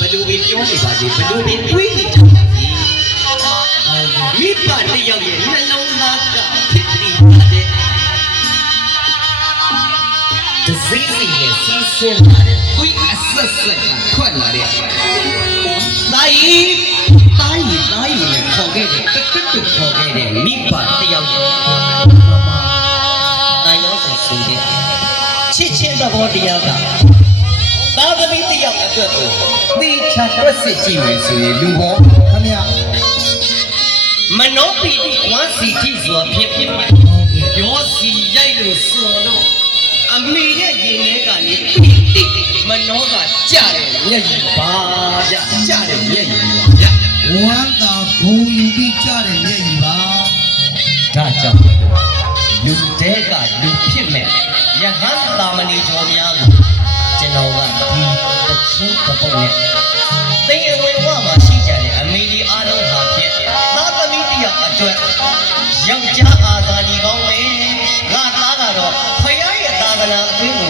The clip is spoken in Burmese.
ဘလူပဲပြောနေပါသေးဘလူပဲတွေးနေကြပါသေးမိဘတယောက်ရဲ့နှလုံးသားကဖြစ်ပြီးတဲ့တစိမ့်စိမ့်နဲ့စီးဆင်းလာတဲ့ကိုယ်အဆက်ဆက်ကထွက်လာတဲ့တိုင်းနဲ့ခေါ်ခဲ့တဲ့တက်ခေါ်ခဲ့တဲ့မိဘတယောက်ရဲ့တိုင်းရောဆိုတဲ့ချစ်ချင်းသဘောတရားကသာသမီတယောက်အတွက်ကိုသိချာတွက်စစ်ကြည့်မယ်ဆိုရင်လူပေါ်ခင်ဗျာမနောပီတိဝါစီတိစွာဖြစ်ရောစီရိုက်လို့စွန်လို့အမေရဲ့ရင်ထဲကနေပီတိမနောကကြတယ်မျက်ရည်ပါဗျကြတယ်မျက်ရည်ပါဗျဝမ်းသာဘုံယူပြီးကြတယ်မျက်ရည်ပါဒါကြောင့်လူတဲကလူဖြစ်မဲ့ယဟန်တာမဏီကျော်များကိုကျွန်တော်ကဒီတချင်းတစ်ပုတ်နဲ့တင်အဝေဝမှာရှိကြတဲ့အမေဒီအားလုံးဟာဖြင့်သာသမီတယောက်အတွက်ယောက်ျားအာသာဒီကောင်းပဲငါသားကတော့ဖယားရဲ့သာသနာအသွင်ကို